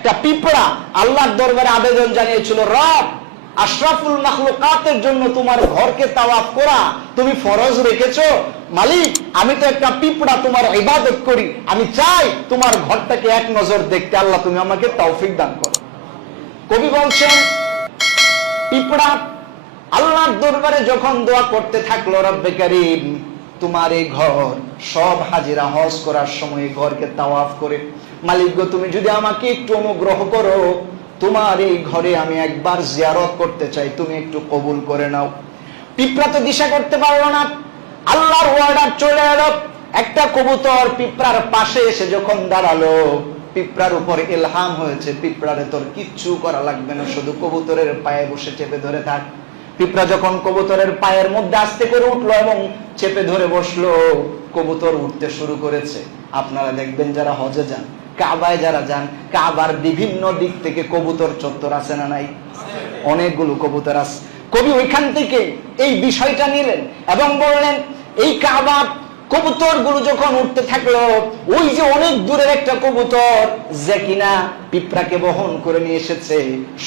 একটা পিঁপড়া আল্লাহর দরবারে আবেদন জানিয়েছিল, রব, আশরাফুল মাখলুকাতের জন্য তোমার ঘরকে তাওয়াফ করা তুমি ফরজ রেখেছো। মালিক, আমি তো একটা পিঁপড়া, তোমার ইবাদত করি, আমি চাই তোমার ঘরটাকে এক নজর দেখতে। আল্লাহ, তুমি আমাকে তৌফিক দান করো। কবি বলছেন, পিঁপড়া আল্লাহর দরবারে যখন দোয়া করতে থাকলো, রব্বে কারীম, তোমার এই ঘর, সব হাজিরা হজ করার সময় ঘরকে তাওয়াফ করে, মালিক গো, তুমি যদি আমাকে একটু অনুগ্রহ করো, তোমার এই ঘরে আমি একবার জিয়ারত করতে চাই, তুমি একটু কবুল করে নাও। পিঁপড়া তো দিশা করতে পারলো না। আল্লাহর ওয়ার্ডার চলে এলো। একটা কবুতর পিঁপড়ার পাশে এসে যখন দাঁড়ালো, পিঁপড়ার উপর ইলহাম হয়েছে, পিঁপড়ারে তোর কিচ্ছু করা লাগবে না, শুধু কবুতরের পায়ে বসে চেপে ধরে থাক। পিঁপড়া যখন কবুতরের পায়ের মধ্যে আস্তে করে উঠলো এবং চেপে ধরে বসলো, কবুতর উঠতে শুরু করেছে। আপনারা দেখবেন যারা হজে যান, কাবায় যারা যান, কাবার বিভিন্ন দিক থেকে কবুতর চত্বর আছে না নাই? অনেকগুলো কবুতর আছে। কবি ওইখান থেকে এই বিষয়টা নিলেন এবং বললেন, এই কাবা কবুতর গুলো যখন উঠতে থাকলো, ওই যে অনেক দূরের একটা কবুতর যে কিনা পিঁপড়াকে বহন করে নিয়ে এসেছে,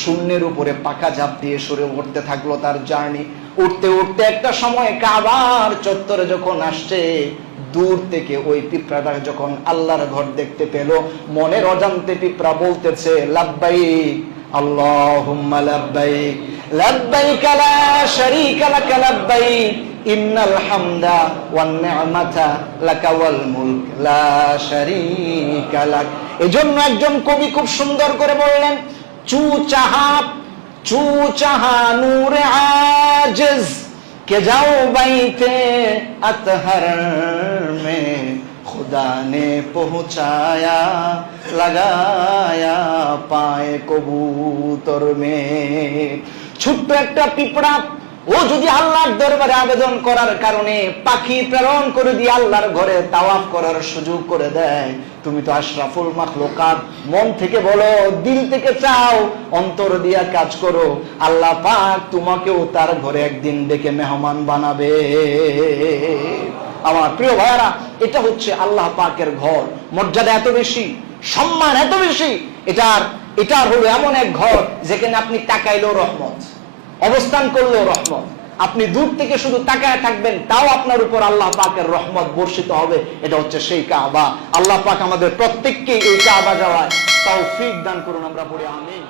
শূন্যের উপরে পাকা ঝাঁপ দিয়ে সরে উঠতে থাকলো তার জার্নি। উঠতে উঠতে একটা সময় কাবার চত্বরে যখন আসছে, দূর থেকে ওই পিঁপড়াটা যখন আল্লাহর ঘর দেখতে পেল, মনের অজান্তে পিঁপড়া বলতেছে, লাব্বাইক আল্লাহুম্মা লাব্বাইক, লাব্বাইক লা শারীকা লাক লাব্বাইক, ইন্নাল হামদা ওয়ান নি'মাতা লাকা ওয়াল মুলক লা শারীকা লাক। এজন্য একজন কবি খুব সুন্দর করে বললেন, চু চাহা নূরে আজিজ के जाओ बैठे अतहर में, खुदा ने पहुंचाया लगाया पाए कबूतर में। ছোট্ট একটা পিঁপড়া, ও যদি আল্লাহর দরবারে আবেদন করার কারণে পাখি প্রেরণ করে দিয়ে আল্লাহর ঘরে তাওয়াফ করার সুযোগ করে দেয়, তুমি তো আশরাফুল মাখলুকাত। মন থেকে বলো, দিল থেকে চাও, অন্তর দিয়া কাজ করো, আল্লাহ পাক তোমাকেও তার ঘরে একদিন ডেকে মেহমান বানাবে। আমার প্রিয় ভাইরা, এটা হচ্ছে আল্লাহ পাকের ঘর। মর্যাদা এত বেশি, সম্মান এত বেশি। এটার হলো এমন এক ঘর যেখানে আপনি তাকাইলেও রহমত, অবস্থান করলেও রহমত। আপনি দূর থেকে শুধু তাকায় থাকবেন, তাও আপনার উপর আল্লাহ পাকের রহমত বর্ষিত হবে। এটা হচ্ছে সেই কাবা। আল্লাহ পাক আমাদের প্রত্যেককে এই কাবা যাওয়ার তৌফিক দান করুন। আমরা পড়ি আমিন।